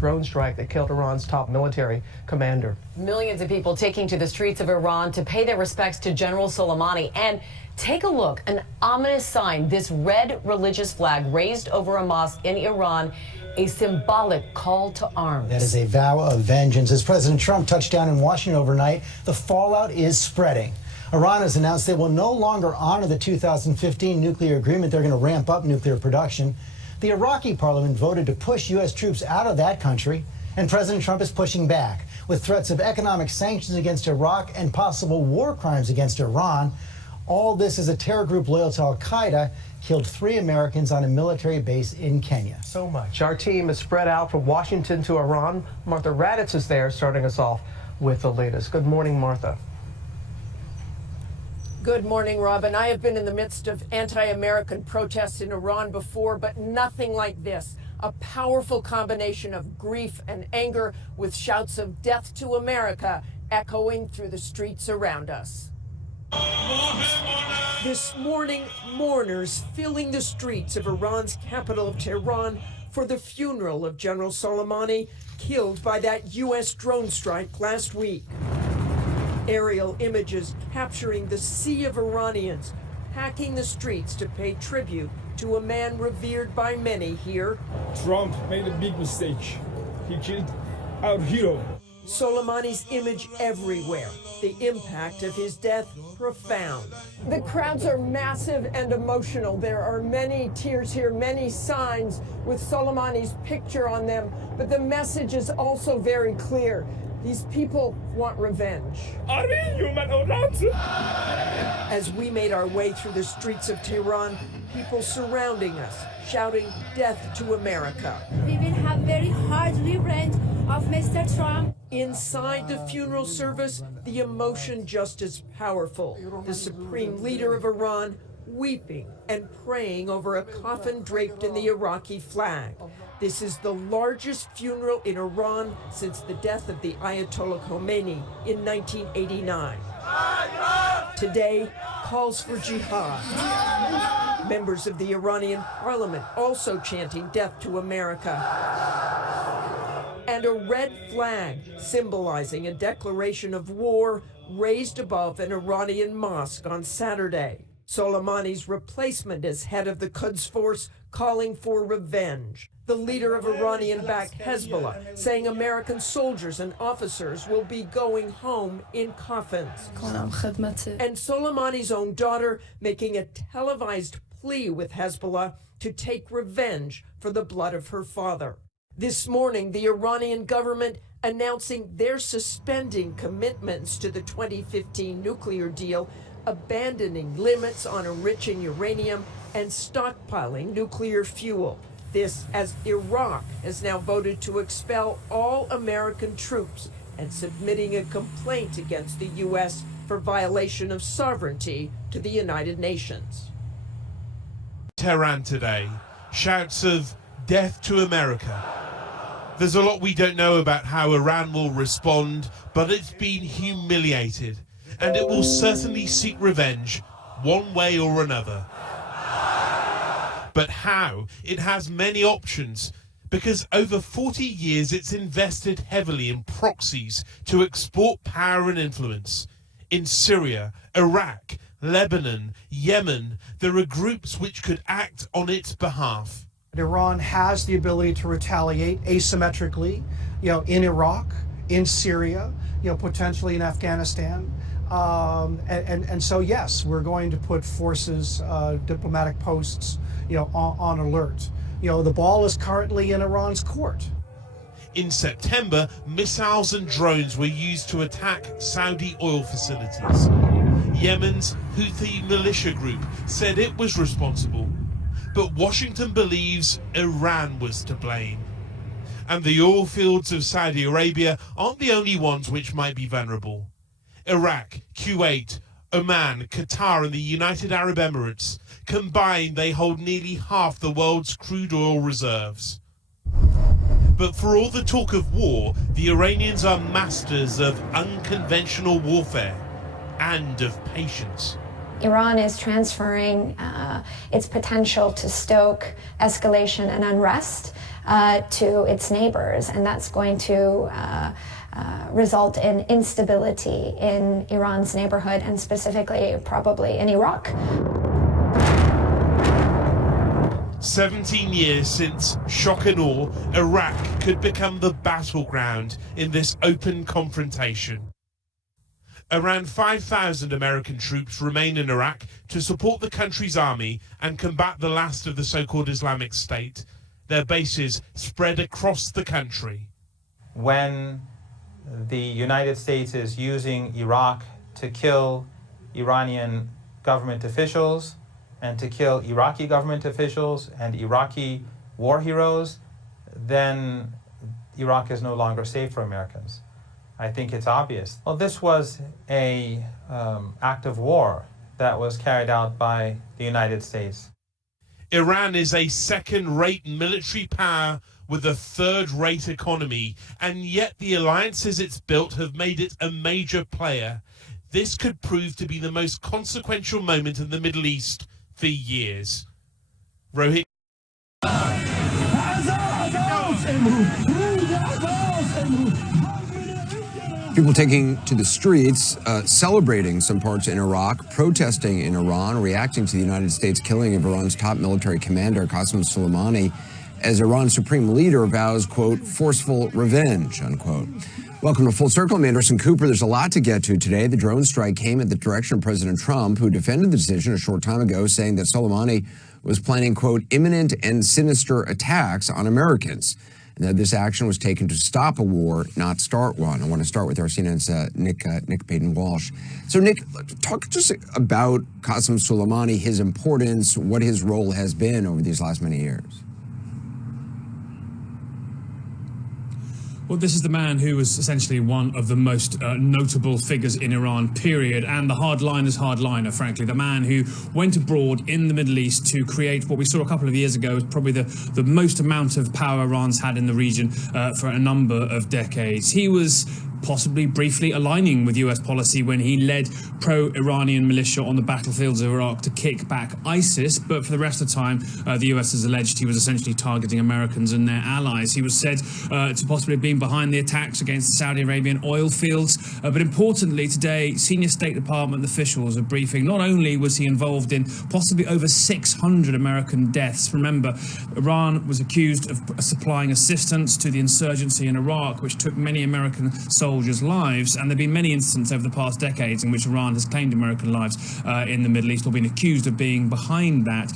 drone strike that killed Iran's top military commander. Millions of people taking to the streets of Iran to pay their respects to General Soleimani. And take a look, an ominous sign, this red religious flag raised over a mosque in Iran, a symbolic call to arms. That is a vow of vengeance. As President Trump touched down in Washington overnight, the fallout is spreading. Iran has announced they will no longer honor the 2015 nuclear agreement. They're going to ramp up nuclear production. The Iraqi parliament voted to push U.S. troops out of that country, and President Trump is pushing back with threats of economic sanctions against Iraq and possible war crimes against Iran. All this as a terror group loyal to al-Qaeda killed 3 Americans on a military base in Kenya. So much. Our team is spread out from Washington to Iran. Martha Raddatz is there, starting us off with the latest. Good morning, Martha. Good morning, Robin. I have been in the midst of anti-American protests in Iran before, but nothing like this. A powerful combination of grief and anger with shouts of death to America echoing through the streets around us. This morning, mourners filling the streets of Iran's capital of Tehran for the funeral of General Soleimani, killed by that U.S. drone strike last week. Aerial images capturing the sea of Iranians packing the streets to pay tribute to a man revered by many here. Trump made a big mistake. He killed our hero. Soleimani's image everywhere. The impact of his death profound. The crowds are massive and emotional. There are many tears here, many signs with Soleimani's picture on them, but the message is also very clear. These people want revenge. Are we human or not? As we made our way through the streets of Tehran, people surrounding us, shouting death to America. We will have very hard revenge of Mr. Trump. Inside the funeral service, the emotion just as powerful. The supreme leader of Iran weeping and praying over a coffin draped in the Iraqi flag. This is the largest funeral in Iran since the death of the Ayatollah Khomeini in 1989. Today, calls for jihad. Members of the Iranian parliament also chanting death to America. And a red flag symbolizing a declaration of war raised above an Iranian mosque on Saturday. Soleimani's replacement as head of the Quds force calling for revenge. The leader of Iranian-backed Hezbollah saying American soldiers and officers will be going home in coffins. And Soleimani's own daughter making a televised plea with Hezbollah to take revenge for the blood of her father. This morning, the Iranian government announcing they're suspending commitments to the 2015 nuclear deal, abandoning limits on enriching uranium and stockpiling nuclear fuel. This as Iraq has now voted to expel all American troops and submitting a complaint against the U.S. for violation of sovereignty to the United Nations. Tehran today, shouts of death to America. There's a lot we don't know about how Iran will respond, but it's been humiliated, and it will certainly seek revenge one way or another. But how? It has many options, because over 40 years it's invested heavily in proxies to export power and influence. In Syria, Iraq, Lebanon, Yemen, there are groups which could act on its behalf. Iran has the ability to retaliate asymmetrically, in Iraq, in Syria, potentially in Afghanistan. And so, yes, we're going to put forces, diplomatic posts, on alert. The ball is currently in Iran's court. In September, missiles and drones were used to attack Saudi oil facilities. Yemen's Houthi militia group said it was responsible, but Washington believes Iran was to blame. And the oil fields of Saudi Arabia aren't the only ones which might be vulnerable. Iraq, Kuwait, Oman, Qatar and the United Arab Emirates. Combined, they hold nearly half the world's crude oil reserves. But for all the talk of war, the Iranians are masters of unconventional warfare and of patience. Iran is transferring its potential to stoke escalation and unrest to its neighbors, and that's going to result in instability in Iran's neighborhood, and specifically probably in Iraq. 17 years since, shock and awe, Iraq could become the battleground in this open confrontation. Around 5,000 American troops remain in Iraq to support the country's army and combat the last of the so-called Islamic State. Their bases spread across the country. When the United States is using Iraq to kill Iranian government officials and to kill Iraqi government officials and Iraqi war heroes, then Iraq is no longer safe for Americans. I think it's obvious. Well, this was an act of war that was carried out by the United States. Iran is a second-rate military power with a third-rate economy, and yet the alliances it's built have made it a major player. This could prove to be the most consequential moment in the Middle East for years. Rohit. People taking to the streets, celebrating some parts in Iraq, protesting in Iran, reacting to the United States killing of Iran's top military commander, Qasem Soleimani, as Iran's supreme leader vows, quote, forceful revenge, unquote. Welcome to Full Circle. I'm Anderson Cooper. There's a lot to get to today. The drone strike came at the direction of President Trump, who defended the decision a short time ago, saying that Soleimani was planning, quote, imminent and sinister attacks on Americans. And that this action was taken to stop a war, not start one. I want to start with our CNN's Nick Payton-Walsh. So, Nick, talk just about Qasem Soleimani, his importance, what his role has been over these last many years. Well, this is the man who was essentially one of the most notable figures in Iran, period, and the hardliner's hardliner, frankly. The man who went abroad in the Middle East to create what we saw a couple of years ago, probably the most amount of power Iran's had in the region for a number of decades. He was possibly briefly aligning with US policy when he led pro-Iranian militia on the battlefields of Iraq to kick back ISIS, but for the rest of the time, the US has alleged he was essentially targeting Americans and their allies. He was said to possibly have been behind the attacks against the Saudi Arabian oil fields, but importantly today, senior State Department officials are briefing. Not only was he involved in possibly over 600 American deaths. Remember, Iran was accused of supplying assistance to the insurgency in Iraq, which took many American soldiers' lives, and there have been many instances over the past decades in which Iran has claimed American lives in the Middle East or been accused of being behind that.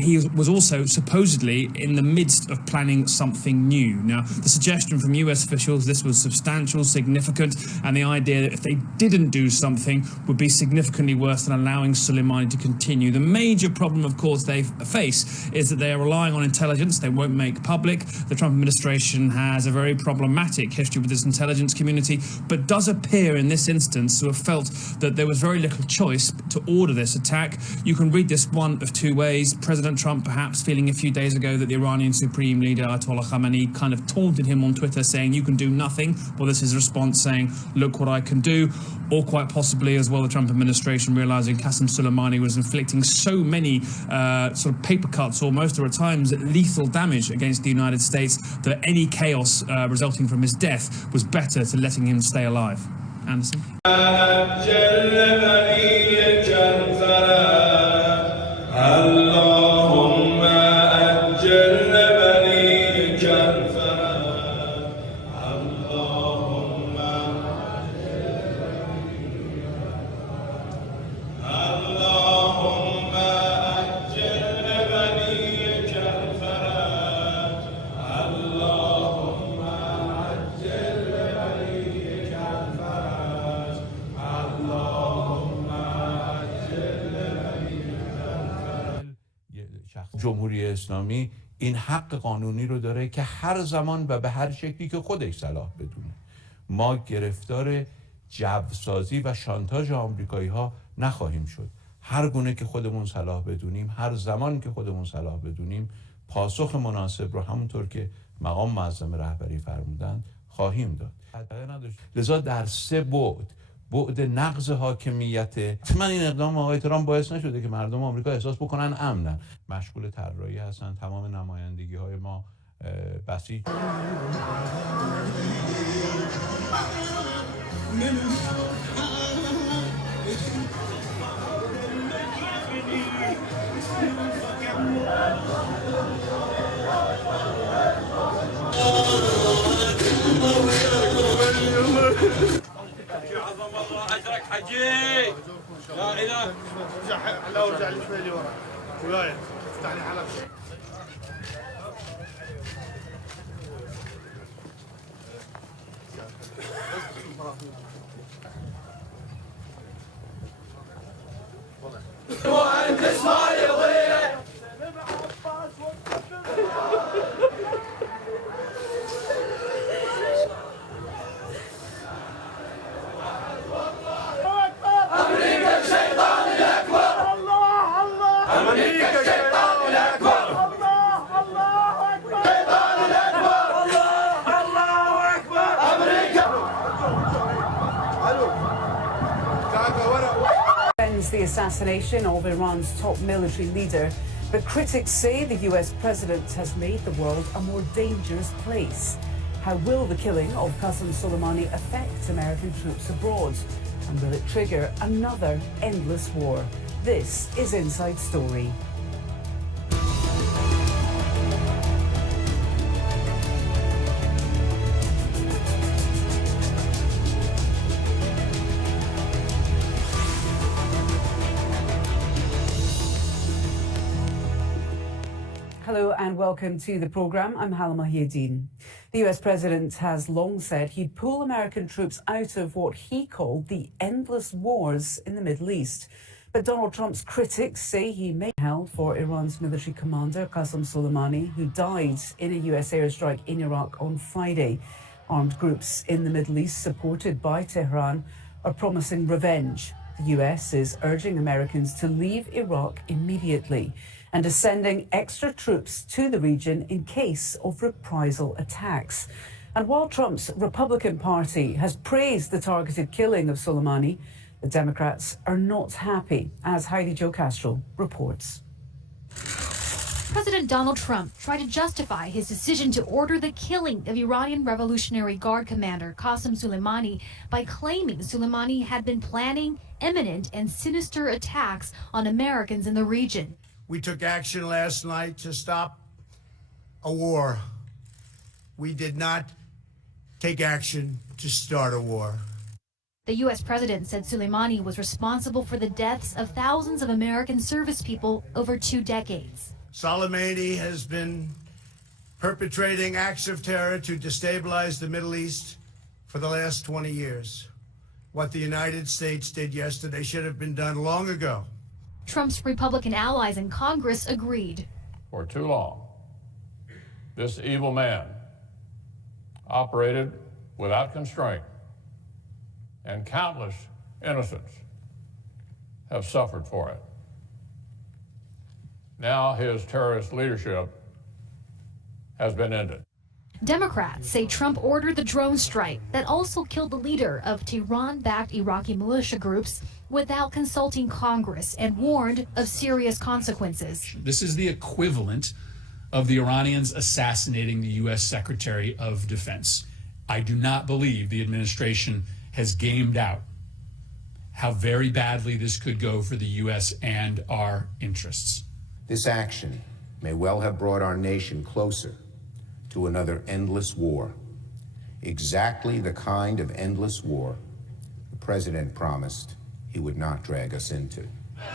He was also supposedly in the midst of planning something new. Now, the suggestion from US officials, this was substantial, significant, and the idea that if they didn't do something would be significantly worse than allowing Soleimani to continue. The major problem, of course, they face is that they are relying on intelligence they won't make public. The Trump administration has a very problematic history with this intelligence community, but does appear in this instance to have felt that there was very little choice to order this attack. You can read this one of two ways. President Trump perhaps feeling a few days ago that the Iranian Supreme Leader Ayatollah Khamenei kind of taunted him on Twitter saying, you can do nothing. Well, this is his response saying, look what I can do. Or quite possibly as well, the Trump administration realizing Qasem Soleimani was inflicting so many sort of paper cuts almost, or at times lethal damage against the United States, that any chaos resulting from his death was better to letting him stay alive. Anderson? جمهوری اسلامی این حق قانونی رو داره که هر زمان و به هر شکلی که خودش صلاح بدونه. ما گرفتار جوسازی و شانتاژ آمریکایی ها نخواهیم شد. هر گونه که خودمون صلاح بدونیم، هر زمان که خودمون صلاح بدونیم، پاسخ مناسب رو همونطور که مقام معظم رهبری فرمودند خواهیم داد. لذا در سه بعد نقض حاکمیت من این اقدام آقای ترامپ باعث نشده که مردم آمریکا احساس بکنن امنن. مشغول طراحی هستن. تمام نمایندگی‌های ما بسیج. The assassination of Iran's top military leader, but critics say the US president has made the world a more dangerous place. How will the killing of Qasem Soleimani affect American troops abroad? And will it trigger another endless war? This is Inside Story. Hello and welcome to the programme. I'm Halima Yadin. The US president has long said he'd pull American troops out of what he called the endless wars in the Middle East. But Donald Trump's critics say he may held for Iran's military commander, Qasem Soleimani, who died in a US airstrike in Iraq on Friday. Armed groups in the Middle East, supported by Tehran, are promising revenge. The US is urging Americans to leave Iraq immediately and is sending extra troops to the region in case of reprisal attacks. And while Trump's Republican Party has praised the targeted killing of Soleimani, the Democrats are not happy, as Heidi Jo Castro reports. President Donald Trump tried to justify his decision to order the killing of Iranian Revolutionary Guard commander Qasem Soleimani by claiming Soleimani had been planning imminent and sinister attacks on Americans in the region. We took action last night to stop a war. We did not take action to start a war. The U.S. president said Soleimani was responsible for the deaths of thousands of American service people over 2 decades. Soleimani has been perpetrating acts of terror to destabilize the Middle East for the last 20 years. What the United States did yesterday should have been done long ago. Trump's Republican allies in Congress agreed. For too long, this evil man operated without constraint, and countless innocents have suffered for it. Now his terrorist leadership has been ended. Democrats say Trump ordered the drone strike that also killed the leader of Tehran-backed Iraqi militia groups without consulting Congress and warned of serious consequences. This is the equivalent of the Iranians assassinating the U.S. Secretary of Defense. I do not believe the administration has gamed out how very badly this could go for the U.S. and our interests. This action may well have brought our nation closer to another endless war, exactly the kind of endless war the president promised he would not drag us into.